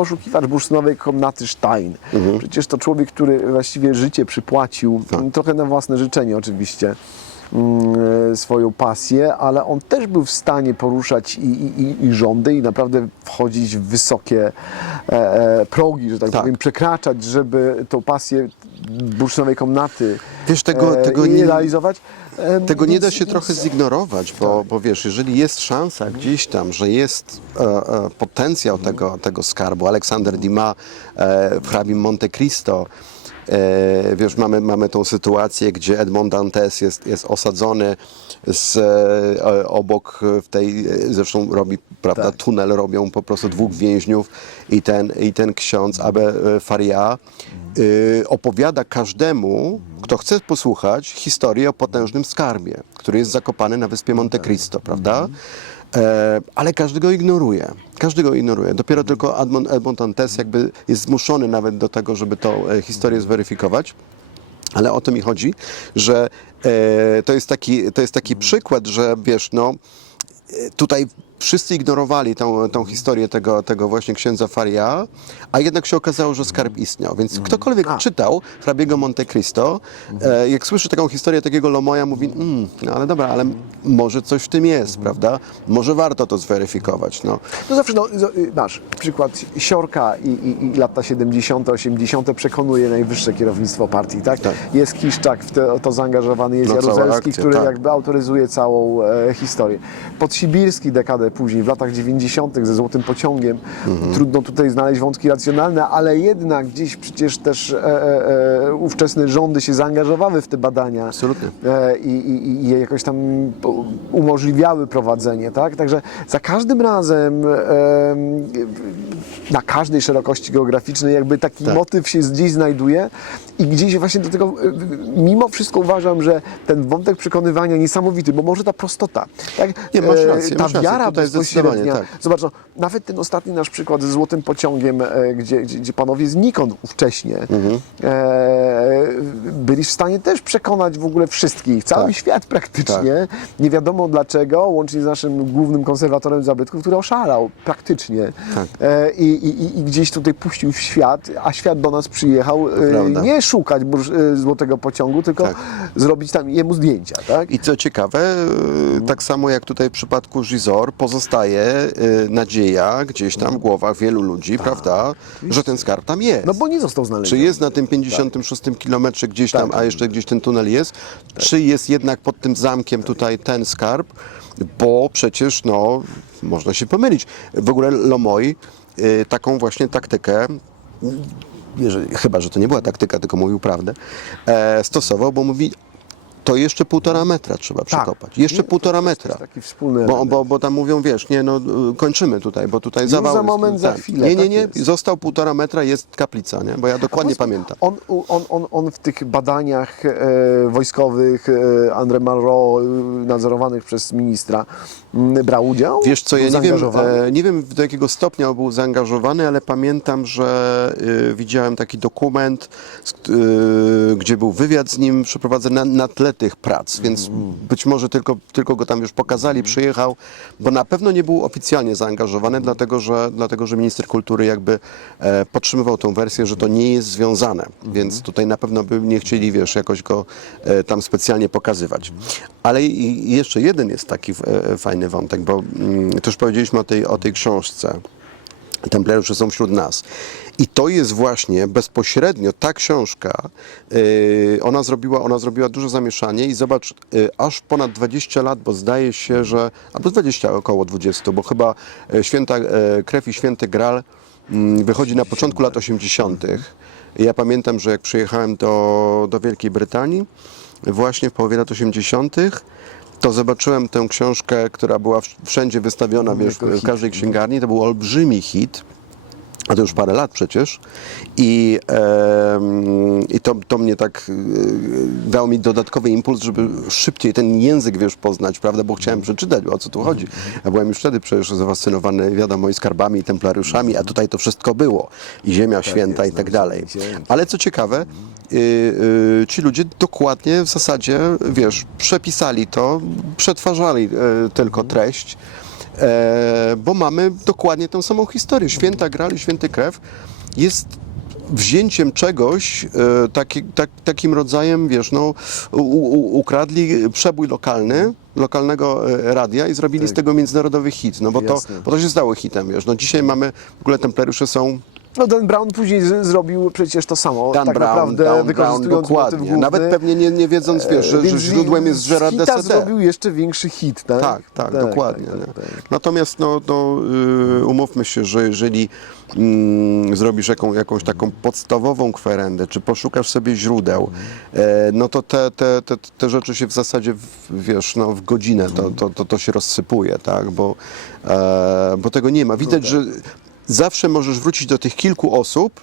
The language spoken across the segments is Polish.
poszukiwacz bursztynowej komnaty Stein. Przecież to człowiek, który właściwie życie przypłacił, trochę na własne życzenie oczywiście, swoją pasję, ale on też był w stanie poruszać i rządy i naprawdę wchodzić w wysokie progi, że tak powiem, przekraczać, żeby tą pasję bursztynowej komnaty nie realizować. Tego nie da się trochę zignorować, bo wiesz, jeżeli jest szansa gdzieś tam, że jest potencjał tego skarbu, Aleksander Dumas w hrabim Monte Cristo, wiesz, mamy tą sytuację, gdzie Edmond Dantes jest osadzony obok zresztą robi, prawda, tunel robią po prostu dwóch więźniów i ten ksiądz Abbe Faria opowiada każdemu, kto chce posłuchać, historię o potężnym skarbie, który jest zakopany na wyspie Monte Cristo, prawda? Ale każdy go ignoruje. Każdy go ignoruje. Dopiero tylko Edmond Dantes jakby jest zmuszony nawet do tego, żeby tą historię zweryfikować. Ale o to mi chodzi, że to jest taki przykład, że wiesz, no tutaj wszyscy ignorowali tą historię tego właśnie księdza Faria, a jednak się okazało, że skarb istniał. Więc ktokolwiek czytał hrabiego Monte Cristo, jak słyszy taką historię takiego Lomoja, mówi, no ale dobra, ale może coś w tym jest, prawda? Może warto to zweryfikować. No zawsze, masz przykład Siorka i lata 70., 80. przekonuje najwyższe kierownictwo partii, tak? Jest Kiszczak w to zaangażowany, jest Jaruzelski, który jakby autoryzuje całą historię. Podsibirski dekadę później, w latach 90. ze Złotym Pociągiem. Trudno tutaj znaleźć wątki racjonalne, ale jednak gdzieś przecież też ówczesne rządy się zaangażowały w te badania. Absolutnie. I jakoś tam umożliwiały prowadzenie, tak? Także za każdym razem na każdej szerokości geograficznej jakby taki motyw się gdzieś znajduje i gdzieś właśnie do tego, mimo wszystko uważam, że ten wątek przekonywania niesamowity, bo może ta prostota, tak? Nie, masz rację, ta wiara bezpośrednia. tak. Zobacz, no, nawet ten ostatni nasz przykład ze Złotym Pociągiem, gdzie panowie znikąd ówcześnie byli w stanie też przekonać w ogóle wszystkich, cały świat praktycznie, nie wiadomo dlaczego, łącznie z naszym głównym konserwatorem zabytków, który oszalał praktycznie i gdzieś tutaj puścił w świat, a świat do nas przyjechał nie szukać Złotego Pociągu, tylko zrobić tam jemu zdjęcia. Tak? I co ciekawe, tak samo jak tutaj w przypadku Gisors, pozostaje nadzieja gdzieś tam w głowach wielu ludzi, prawda, że ten skarb tam jest. No bo nie został znaleziony. Czy jest na tym 56 kilometrze gdzieś tam, a jeszcze gdzieś ten tunel jest, czy jest jednak pod tym zamkiem tutaj ten skarb, bo przecież no, można się pomylić. W ogóle Lomoy taką właśnie taktykę, chyba że to nie była taktyka, tylko mówił prawdę, stosował, bo mówi, to jeszcze 1,5 metra trzeba przekopać. Jeszcze 1,5 metra. Taki wspólny bo tam mówią, wiesz, nie, no kończymy tutaj, bo tutaj już zawał za moment, za chwilę. Nie, został 1,5 metra, jest kaplica, nie? Bo ja dokładnie pamiętam. On w tych badaniach wojskowych André Malraux, nadzorowanych przez ministra, brał udział? Wiesz co, ja nie wiem do jakiego stopnia był zaangażowany, ale pamiętam, że widziałem taki dokument, gdzie był wywiad z nim przeprowadzony na tle tych prac, więc być może tylko go tam już pokazali, przyjechał, bo na pewno nie był oficjalnie zaangażowany, dlatego że minister kultury jakby podtrzymywał tą wersję, że to nie jest związane, więc tutaj na pewno by nie chcieli, wiesz, jakoś go tam specjalnie pokazywać. Ale i jeszcze jeden jest taki fajny wątek, bo też powiedzieliśmy o tej książce. Templariusze są wśród nas. I to jest właśnie bezpośrednio ta książka, ona zrobiła duże zamieszanie i zobacz, aż ponad 20 lat, bo zdaje się, że, albo 20, około 20, bo chyba Święta Krew i Święty Graal wychodzi na początku lat 80. Ja pamiętam, że jak przyjechałem do Wielkiej Brytanii, właśnie w połowie lat 80., to zobaczyłem tę książkę, która była wszędzie wystawiona, wiesz, w każdej księgarni. To był olbrzymi hit, a to już parę lat przecież. I to mnie tak dało mi dodatkowy impuls, żeby szybciej ten język, wiesz, poznać, prawda, bo chciałem przeczytać, o co tu chodzi. Ja byłem już wtedy przecież zafascynowany, wiadomo, i skarbami, i templariuszami, a tutaj to wszystko było. I Ziemia Święta i tak dalej. Ale co ciekawe, ci ludzie dokładnie w zasadzie, wiesz, przepisali to, przetwarzali tylko treść. bo mamy dokładnie tę samą historię. Święta Graal i Święty Krew jest wzięciem czegoś, takim rodzajem, wiesz, no, ukradli przebój lokalnego radia i zrobili z tego międzynarodowy hit, no bo to się stało hitem, wiesz. No dzisiaj mamy, w ogóle Templariusze są... No Dan Brown później zrobił przecież to samo, Dan tak Brown, naprawdę Dan wykorzystując Brown, motyw dokładnie. główny. Nawet pewnie nie wiedząc, wiesz, że źródłem jest Gerard Hita de zrobił jeszcze większy hit, tak? Tak, dokładnie. Tak. Natomiast umówmy się, że jeżeli zrobisz jakąś taką podstawową kwerendę, czy poszukasz sobie źródeł, no to te rzeczy się w zasadzie, wiesz, no, w godzinę to się rozsypuje, tak? Bo tego nie ma. Widać, że zawsze możesz wrócić do tych kilku osób,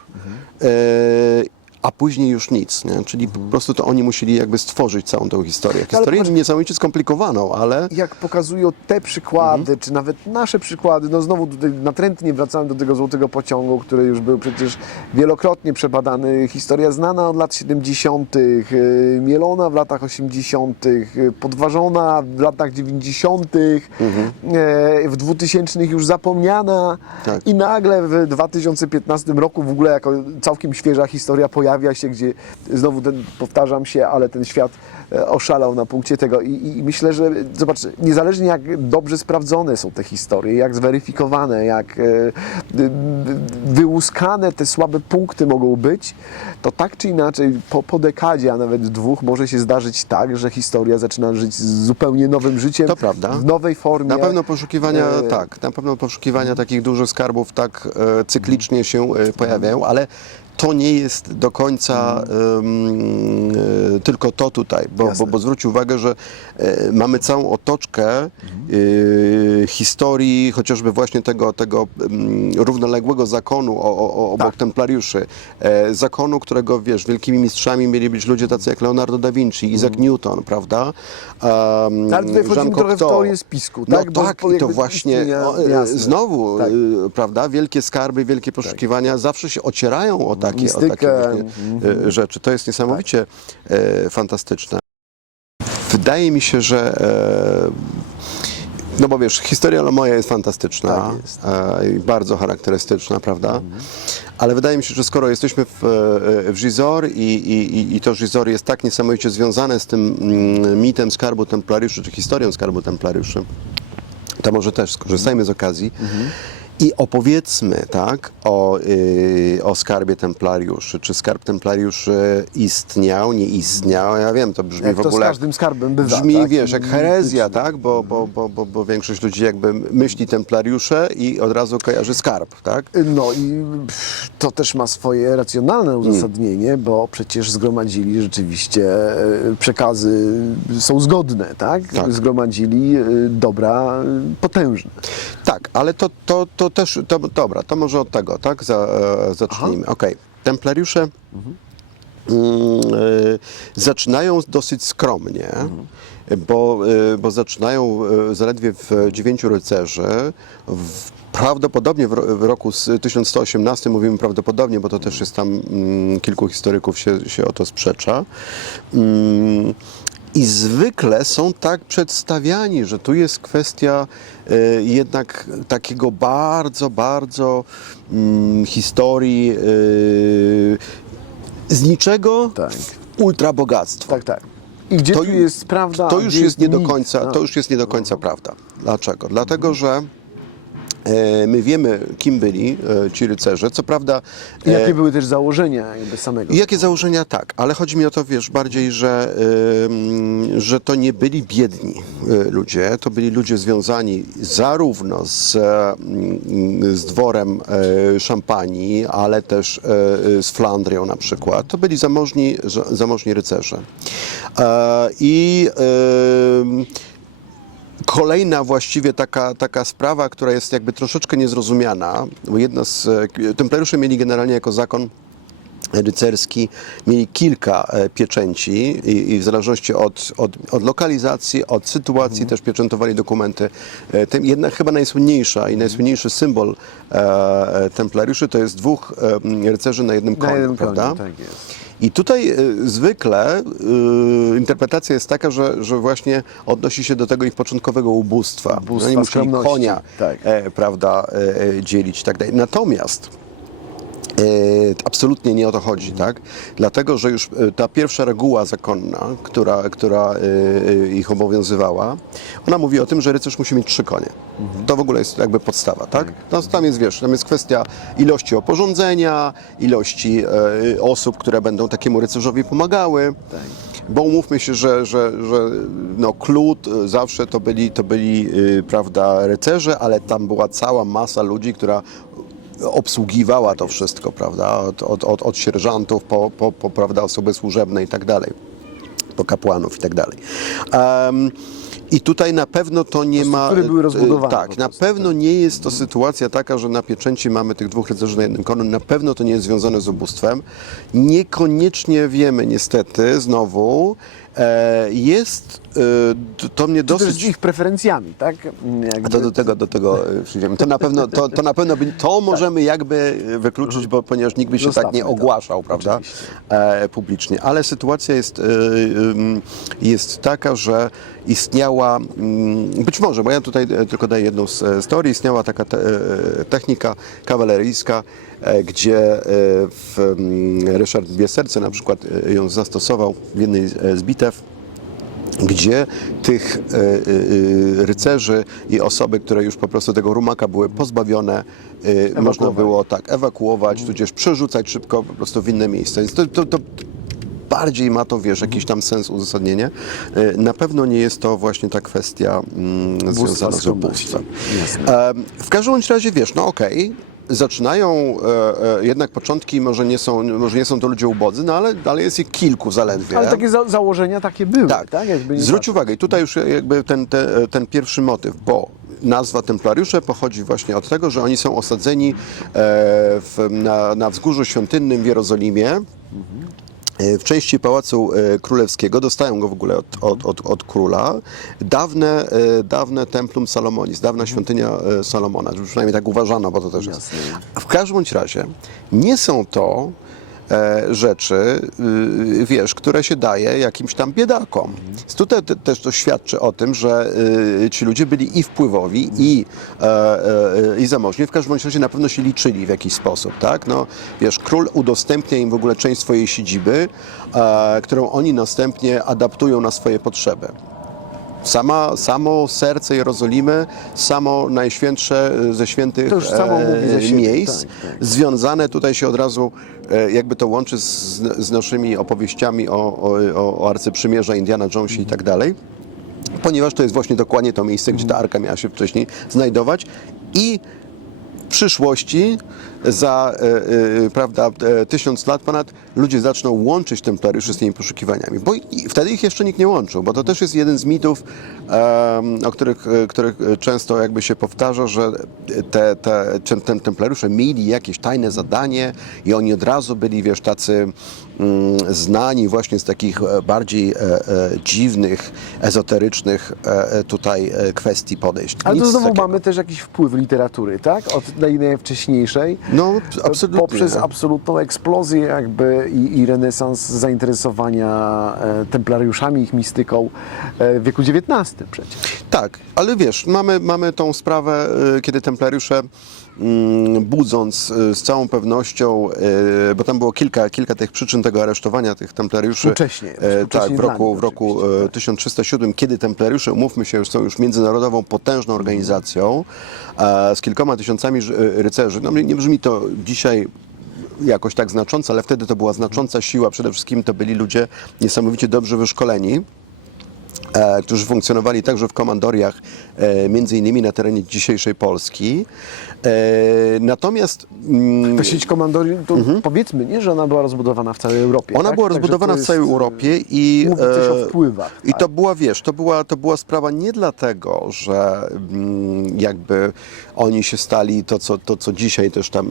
a później już nic, nie? Czyli po prostu to oni musieli jakby stworzyć całą tą historię. Historię niesamowicie skomplikowaną, ale... Jak pokazują te przykłady, czy nawet nasze przykłady, no znowu tutaj natrętnie wracamy do tego Złotego Pociągu, który już był przecież wielokrotnie przebadany. Historia znana od lat 70., mielona w latach 80., podważona w latach 90., w 2000 już zapomniana i nagle w 2015 roku w ogóle jako całkiem świeża historia pojawia się, gdzie znowu powtarzam się, ale ten świat oszalał na punkcie tego i myślę, że zobacz, niezależnie jak dobrze sprawdzone są te historie, jak zweryfikowane, jak wyłuskane te słabe punkty mogą być, to tak czy inaczej po dekadzie, a nawet dwóch może się zdarzyć tak, że historia zaczyna żyć zupełnie nowym życiem, To prawda. w nowej formie. Na pewno poszukiwania takich dużych skarbów tak cyklicznie się pojawiają, ale to nie jest do końca tylko to tutaj, bo zwróć uwagę, że mamy całą otoczkę historii, chociażby właśnie tego równoległego zakonu obok templariuszy. Zakonu, którego, wiesz, wielkimi mistrzami mieli być ludzie tacy jak Leonardo da Vinci, Isaac Newton, prawda? Ale tutaj wchodzimy trochę w teorię spisku, tak? No tak, i to właśnie znowu, prawda, wielkie skarby, wielkie poszukiwania zawsze się ocierają o takie właśnie rzeczy. To jest niesamowicie fantastyczne. Wydaje mi się, że no bo wiesz, historia Lomoja jest fantastyczna i bardzo charakterystyczna, prawda? Ale wydaje mi się, że skoro jesteśmy w Gisors i to Gisors jest tak niesamowicie związane z tym mitem Skarbu Templariuszy, czy historią Skarbu Templariuszy, to może też skorzystajmy z okazji i opowiedzmy, tak, o Skarbie Templariuszy. Czy Skarb Templariuszy istniał, nie istniał? Ja wiem, to brzmi jak w ogóle... to z każdym skarbem bywa, brzmi, tak? wiesz, jak herezja, tak? Bo większość ludzi jakby myśli Templariusze i od razu kojarzy skarb, tak? No i to też ma swoje racjonalne uzasadnienie, bo przecież zgromadzili rzeczywiście przekazy są zgodne, tak? Zgromadzili dobra potężne. Tak, ale to też, dobra, to może od tego, tak? Zacznijmy. Okej. Templariusze zaczynają dosyć skromnie, bo zaczynają zaledwie w 9 rycerzy. Prawdopodobnie w roku 1118, mówimy prawdopodobnie, bo to też jest tam, kilku historyków się o to sprzecza. I zwykle są tak przedstawiani, że tu jest kwestia jednak takiego bardzo historii z niczego ultra bogactwa. Tak. I gdzie tu jest prawda? To już jest nie do końca, to już jest nie do końca prawda. Dlaczego? Dlatego, że my wiemy, kim byli ci rycerze, co prawda... I jakie były też założenia jakby samego? Jakie założenia? Tak, ale chodzi mi o to, wiesz, bardziej, że to nie byli biedni ludzie, to byli ludzie związani zarówno z dworem Szampanii, ale też z Flandrią na przykład. To byli zamożni rycerze. Kolejna właściwie taka sprawa, która jest jakby troszeczkę niezrozumiana, bo templariusze mieli generalnie jako zakon rycerski, mieli kilka pieczęci i w zależności od lokalizacji, od sytuacji też pieczętowali dokumenty. Jedna chyba najsłynniejsza i najsłynniejszy symbol templariuszy to jest 2 rycerzy na jednym koniu, prawda? Tak jest. I tutaj zwykle interpretacja jest taka, że właśnie odnosi się do tego ich początkowego ubóstwa. Oni musieli skromności. konia, Tak. prawda, dzielić i tak dalej. Natomiast absolutnie nie o to chodzi, tak? Dlatego, że już ta pierwsza reguła zakonna, która ich obowiązywała, ona mówi o tym, że rycerz musi mieć 3 konie. To w ogóle jest jakby podstawa, tak? No, tam jest, wiesz, tam jest kwestia ilości oporządzenia, ilości osób, które będą takiemu rycerzowi pomagały. Bo umówmy się, że no, Klut zawsze to byli prawda, rycerze, ale tam była cała masa ludzi, która obsługiwała to wszystko, prawda, od sierżantów po prawda, osoby służebne i tak dalej, po kapłanów i tak dalej. I tutaj na pewno to nie ma... Struktury były rozbudowane. Tak, na pewno nie jest to sytuacja taka, że na pieczęci mamy tych 2 rycerzy na jednym koniu. Na pewno to nie jest związane z ubóstwem. Niekoniecznie wiemy niestety, znowu, jest to mnie Dosyć... dosyć... z ich preferencjami, tak? Jakby... Do tego przyjdziemy. To możemy jakby wykluczyć, bo ponieważ nikt by się tak nie ogłaszał, prawda, publicznie. Ale sytuacja jest taka, że istniała, być może, bo ja tutaj tylko daję jedną z teorii, istniała taka technika kawaleryjska, gdzie Ryszard Bieserce na przykład ją zastosował w jednej z bitew, gdzie tych rycerzy i osoby, które już po prostu tego rumaka były pozbawione, można było tak ewakuować, tudzież przerzucać szybko po prostu w inne miejsce. Więc to bardziej ma to, wiesz, jakiś tam sens, uzasadnienie. Na pewno nie jest to właśnie ta kwestia związana z ubóstwem. W każdym bądź razie, wiesz, no okej, zaczynają jednak początki, może nie są to ludzie ubodzy, no ale jest ich kilku zaledwie. Ale takie założenia takie były, tak? Zwróć uwagę, i tutaj już jakby ten pierwszy motyw, bo nazwa Templariusze pochodzi właśnie od tego, że oni są osadzeni na wzgórzu świątynnym w Jerozolimie, w części Pałacu Królewskiego, dostają go w ogóle od króla, dawne Templum Salomonis, dawna świątynia Salomona, przynajmniej tak uważano, bo to też jest. W każdym bądź razie nie są to rzeczy, wiesz, które się daje jakimś tam biedakom. Tutaj też to świadczy o tym, że ci ludzie byli i wpływowi, i zamożni. W każdym razie na pewno się liczyli w jakiś sposób, tak? No, wiesz, król udostępnia im w ogóle część swojej siedziby, którą oni następnie adaptują na swoje potrzeby. Samo serce Jerozolimy, samo najświętsze ze świętych miejsc, związane tutaj się od razu jakby to łączy z naszymi opowieściami o Arcyprzymierza, Indiana Jonesie i tak dalej, ponieważ to jest właśnie dokładnie to miejsce, gdzie ta arka miała się wcześniej znajdować i w przyszłości za prawda, 1000 lat ponad ludzie zaczną łączyć templariuszy z tymi poszukiwaniami, bo wtedy ich jeszcze nikt nie łączył, bo to też jest jeden z mitów, o których często jakby się powtarza, że te templariusze mieli jakieś tajne zadanie i oni od razu byli, wiesz, tacy znani właśnie z takich bardziej dziwnych, ezoterycznych tutaj kwestii podejść. Ale to znowu mamy też jakiś wpływ literatury, tak? Od najwcześniejszej. No, absolutnie. Poprzez absolutną eksplozję jakby i renesans zainteresowania templariuszami, ich mistyką w wieku XIX przecież. Tak, ale wiesz, mamy tą sprawę, kiedy templariusze budząc z całą pewnością, bo tam było kilka tych przyczyn tego aresztowania tych templariuszy. Tak, w roku 1307, kiedy templariusze, umówmy się, są już międzynarodową, potężną organizacją z kilkoma tysiącami rycerzy. No, nie brzmi to dzisiaj jakoś tak znacząco, ale wtedy to była znacząca siła. Przede wszystkim to byli ludzie niesamowicie dobrze wyszkoleni, którzy funkcjonowali także w komandoriach, między innymi na terenie dzisiejszej Polski. Natomiast... Ta sieć komandorii, to powiedzmy, nie, że ona była rozbudowana w całej Europie. Ona była rozbudowana w całej Europie i... Mówi coś o wpływach. I to była, wiesz, to była sprawa nie dlatego, że jakby oni się stali, to co dzisiaj też tam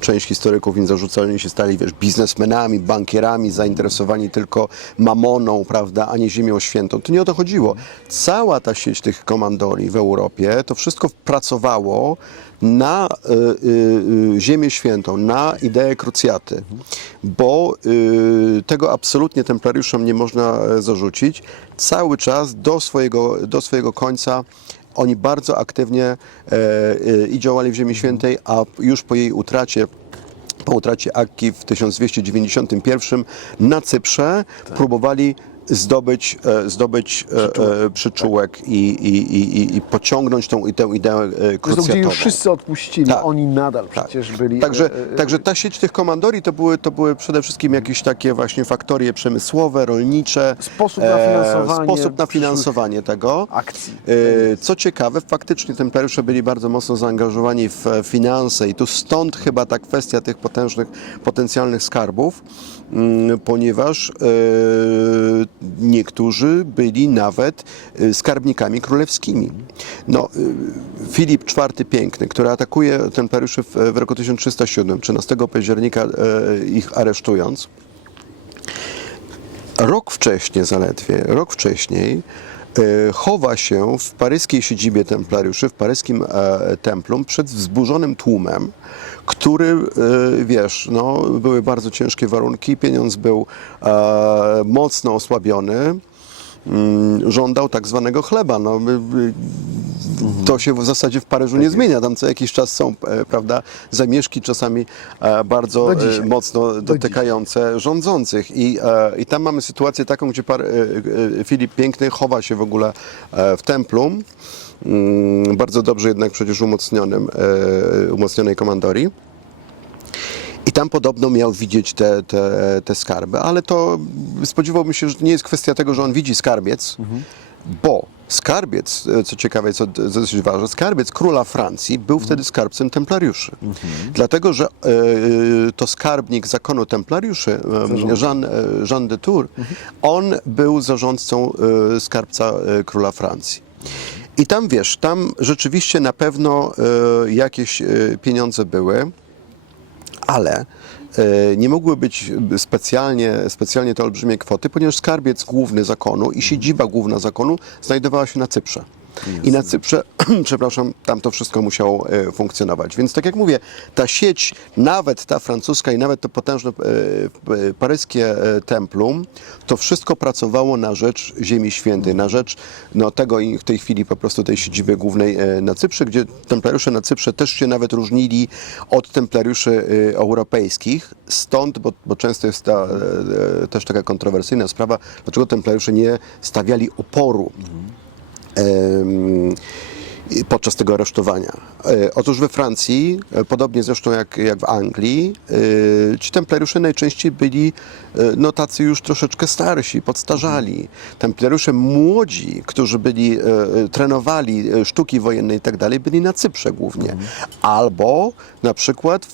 część historyków im zarzuca, oni się stali, wiesz, biznesmenami, bankierami, zainteresowani tylko mamoną, prawda, a nie ziemią świętą. to nie o to chodziło. Cała ta sieć tych komandorii w Europie, to wszystko pracowało na Ziemię Świętą, na ideę krucjaty, bo tego absolutnie templariuszom nie można zarzucić. Cały czas do swojego końca oni bardzo aktywnie i działali w Ziemi Świętej, a już po jej utracie, po utracie Akki w 1291 na Cyprze próbowali zdobyć przyczółek i pociągnąć tę ideę Zresztą, krucjatową. gdzie już wszyscy odpuścili, Tak. oni nadal przecież byli... Także ta sieć tych komandorii to były przede wszystkim jakieś takie właśnie faktorie przemysłowe, rolnicze. Sposób na finansowanie sposób na finansowanie tego. akcji. Co ciekawe, faktycznie templariusze byli bardzo mocno zaangażowani w finanse i tu stąd chyba ta kwestia tych potężnych, potencjalnych skarbów, ponieważ niektórzy byli nawet skarbnikami królewskimi. No, Filip IV Piękny, który atakuje templariuszy w roku 1307, 13 października ich aresztując, rok wcześniej chowa się w paryskiej siedzibie templariuszy, w paryskim templum przed wzburzonym tłumem, który, wiesz, no, były bardzo ciężkie warunki, pieniądz był mocno osłabiony, żądał tak zwanego chleba. No, to się w zasadzie w Paryżu nie zmienia. Tam co jakiś czas są, prawda, zamieszki czasami bardzo mocno dotykające rządzących. I tam mamy sytuację taką, gdzie Filip Piękny chowa się w ogóle w templum, bardzo dobrze jednak przecież umocnionej komandorii. I tam podobno miał widzieć te skarby, ale to spodziewałbym się, że to nie jest kwestia tego, że on widzi skarbiec, bo skarbiec, co ciekawe, co dosyć ważne, skarbiec króla Francji był wtedy skarbcem templariuszy. Dlatego, że to skarbnik zakonu templariuszy, Jean de Tours, on był zarządcą skarbca króla Francji. I tam, wiesz, tam rzeczywiście na pewno jakieś pieniądze były, ale nie mogły być specjalnie te olbrzymie kwoty, ponieważ skarbiec główny zakonu i siedziba główna zakonu znajdowała się na Cyprze. I na Cyprze, przepraszam, tam to wszystko musiało funkcjonować. Więc tak jak mówię, ta sieć, nawet ta francuska i nawet to potężne paryskie templum, to wszystko pracowało na rzecz Ziemi Świętej, na rzecz tego i w tej chwili po prostu tej siedziby głównej na Cyprze, gdzie templariusze na Cyprze też się nawet różnili od templariuszy europejskich. Stąd, bo często jest też taka kontrowersyjna sprawa, dlaczego templariusze nie stawiali oporu podczas tego aresztowania. Otóż we Francji, podobnie zresztą jak w Anglii, ci templariusze najczęściej byli tacy już troszeczkę starsi, podstarzali. Templariusze młodzi, którzy trenowali sztuki wojenne i tak dalej, byli na Cyprze głównie. Albo na przykład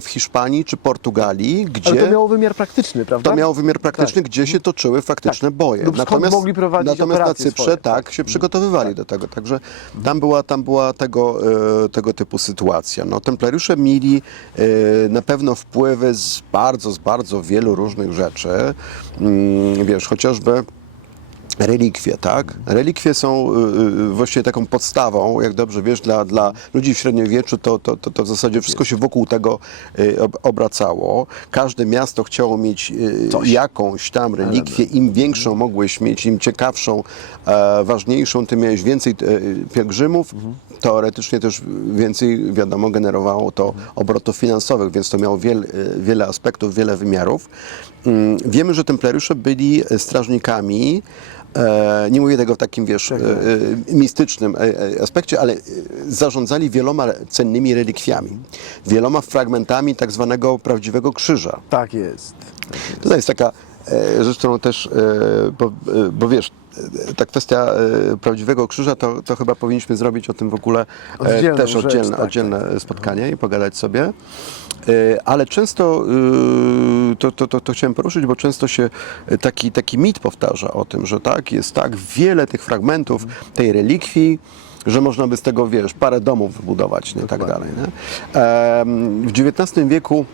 w Hiszpanii czy Portugalii, gdzie... Ale to miało wymiar praktyczny, prawda? To miało wymiar praktyczny, gdzie się toczyły faktyczne boje. Lub skąd mogli prowadzić natomiast na Cyprze swoje, się przygotowywali do tego. Także tam była tego typu sytuacja. No, templariusze mieli na pewno wpływy z bardzo wielu różnych rzeczy. Wiesz, chociażby relikwie, tak? Relikwie są właściwie taką podstawą, jak dobrze wiesz, dla ludzi w średniowieczu to w zasadzie wszystko się wokół tego obracało. Każde miasto chciało mieć jakąś tam relikwię. Im większą mogłeś mieć, im ciekawszą, ważniejszą, tym miałeś więcej pielgrzymów. Teoretycznie też więcej, wiadomo, generowało to obrotów finansowych, więc to miało wiele aspektów, wiele wymiarów. Wiemy, że templariusze byli strażnikami, nie mówię tego w takim, wiesz, mistycznym aspekcie, ale zarządzali wieloma cennymi relikwiami, wieloma fragmentami tak zwanego prawdziwego krzyża. Tak jest. To jest taka rzecz, którą też, bo wiesz, ta kwestia prawdziwego krzyża, to chyba powinniśmy zrobić o tym w ogóle też oddzielne spotkanie i pogadać sobie. Ale często, to chciałem poruszyć, bo często się taki mit powtarza o tym, że jest tak wiele tych fragmentów tej relikwii, że można by z tego, wiesz, parę domów wybudować, nie, tak dalej. Nie? W XIX wieku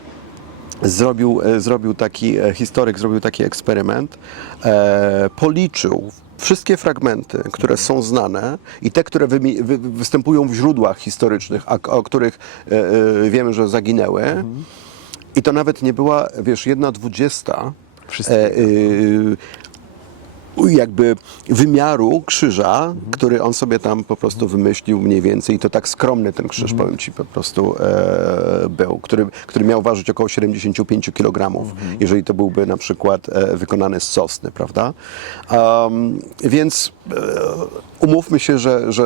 zrobił taki historyk, zrobił taki eksperyment, policzył wszystkie fragmenty, które są znane i te, które występują w źródłach historycznych, o których wiemy, że zaginęły. I to nawet nie była, wiesz, 1/20 jakby wymiaru krzyża, który on sobie tam po prostu wymyślił mniej więcej i to tak skromny ten krzyż, powiem Ci, po prostu był, który miał ważyć około 75 kg, jeżeli to byłby na przykład wykonany z sosny, prawda? Więc umówmy się,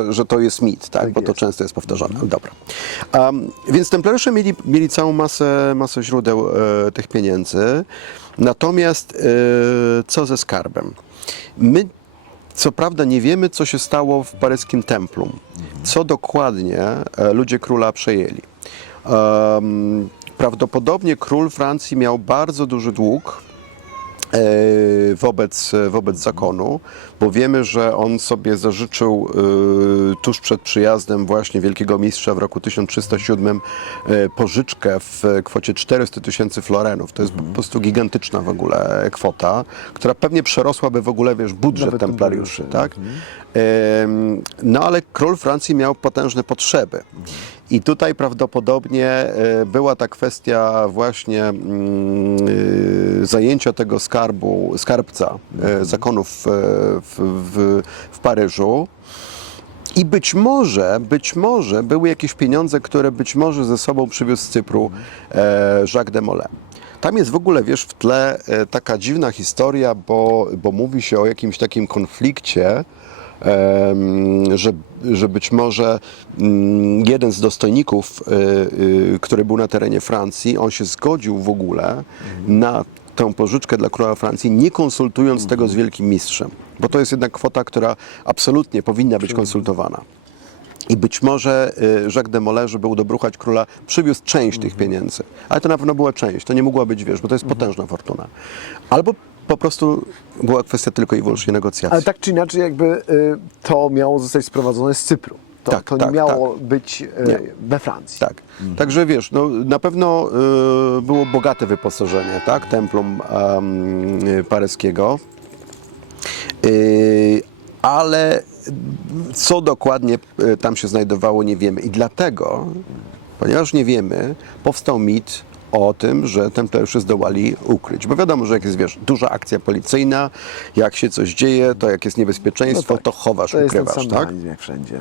że to jest mit, tak? Bo to często jest powtarzane. Dobra. Więc templariusze mieli całą masę źródeł tych pieniędzy, natomiast co ze skarbem? My, co prawda, nie wiemy, co się stało w paryskim templum, co dokładnie ludzie króla przejęli. Prawdopodobnie król Francji miał bardzo duży dług wobec zakonu, bo wiemy, że on sobie zażyczył tuż przed przyjazdem właśnie Wielkiego Mistrza w roku 1307 pożyczkę w kwocie 400 000 florenów. To jest po prostu gigantyczna w ogóle kwota, która pewnie przerosłaby w ogóle, wiesz, budżet Nawet templariuszy, tak? No ale król Francji miał potężne potrzeby. I tutaj prawdopodobnie była ta kwestia właśnie zajęcia tego skarbca zakonów w Paryżu. I być może były jakieś pieniądze, które być może ze sobą przywiózł z Cypru Jacques de Molay. Tam jest w ogóle, wiesz, w tle taka dziwna historia, bo mówi się o jakimś takim konflikcie, że być może jeden z dostojników, który był na terenie Francji, on się zgodził w ogóle na tę pożyczkę dla króla Francji, nie konsultując tego z Wielkim Mistrzem. Bo to jest jednak kwota, która absolutnie powinna być konsultowana. I być może Jacques de Molay, żeby udobruchać króla, przywiózł część tych pieniędzy. Ale to na pewno była część, to nie mogła być, wiesz, bo to jest potężna fortuna. Albo po prostu była kwestia tylko i wyłącznie negocjacji. Ale tak czy inaczej jakby to miało zostać sprowadzone z Cypru. To nie miało być we Francji. Tak. Także wiesz, no, na pewno było bogate wyposażenie, tak, templum paryskiego, ale co dokładnie tam się znajdowało, nie wiemy. I dlatego, ponieważ nie wiemy, powstał mit o tym, że templariusze zdołali ukryć. Bo wiadomo, że jak jest, wiesz, duża akcja policyjna, jak się coś dzieje, to jak jest niebezpieczeństwo, to chowasz, to ukrywasz, jest ten sam tak? jak wszędzie.